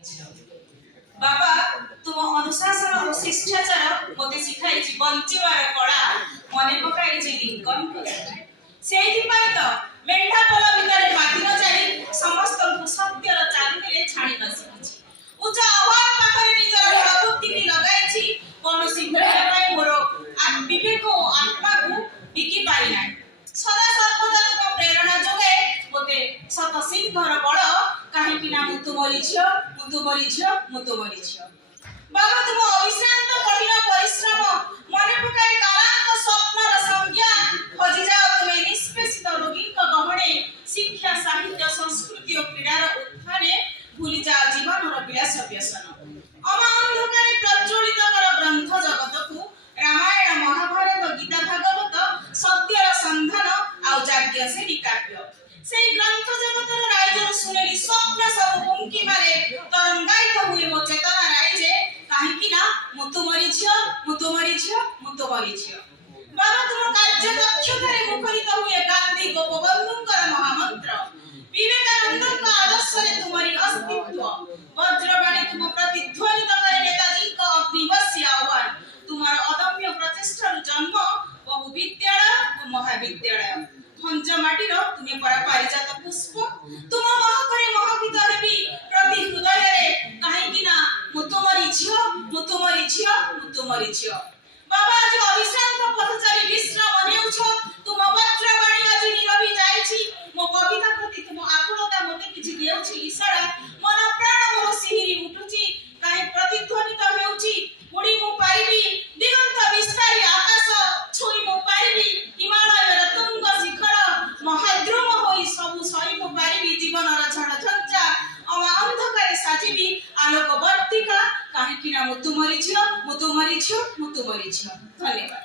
बाबा तुम अनुशासन और शिष्टाचार मते शिखाई बंचिवार कला मने पकाई लिंकन सेइथिपाई तो मेंढा पल भितर माति न जाई समस्त सत्यर चारुले छाणी न शिखिछि उच्च आह्वान पाखरे निजर प्रवृत्ति की लगाई कौनसी पाई मोर विवेक और आत्मा को बिकी पाई ना सदा सर्वदा तुम प्रेरणा जोगे मते सत सिंहर बड़ कहीं ना मुतुमरी झियो बाबा तुम अविश्रांत कठिन परिश्रम मन पकाई कालांत स्वप्नर संज्ञा खोजी जाओ तुम्हें निष्पेषित रोगी गहणे शिक्षा साहित्य संस्कृति और क्रीडार उत्थाने भूली जाओ जीवन और विलास व्यसन अमांधकारे प्रज्वलित कर ग्रंथ जगत को रामायण महाभारत गीता भागवत सत्यर संधान आउ जाग्ञ से निकाव्य से ग्रंथ जगतर राइजर सुनेली स्वप्न सब हुंकी मारे तरंगायित हुए मो चेतना राइजे काहेकि ना मुतुमरी झियो बाबा तुम कार्य दक्षतारे मुखरित हुए गांधी गोपबंधुंकर महामंत्र विवेकानंद का आदर्श रे तुम्हारी अस्तित्व वज्रवाणी तुम प्रतिध्वनित करे नेताजी का अग्निवर्षीय आह्वान तुम्हारा अदम्य प्रचेष्टा जन्म बहु विद्यालय और महाविद्यालय हंज माटीर तुम्हें परा पारिजात पुष्प तुम महकरे महकित हेबी प्रति हृदय रे काहेकि ना मुतुमरी झियो बाबा जो अविश्रांत पथचारी विश्राम नेउछ तुम वज्रवाणी आज निरवि जाईछि मो कविता प्रति तुम आकुलता मते किछि देउछि इशारा मन प्राण मोर सिहिरी उठुछि काहे प्रतिध्वनित हेउछि मुडी मु पाइबी दिगंत विस्तारी आकाश छुई मु पाइबी हिमालयर तुंग शिखर महाद्रुम होई सबु सही मु पाइबी जीवनर झण झंझा अमा अंधकारे साजिबी आलोक वर्तिका काहे कि ना मुतुमरी झियो धन्यवाद।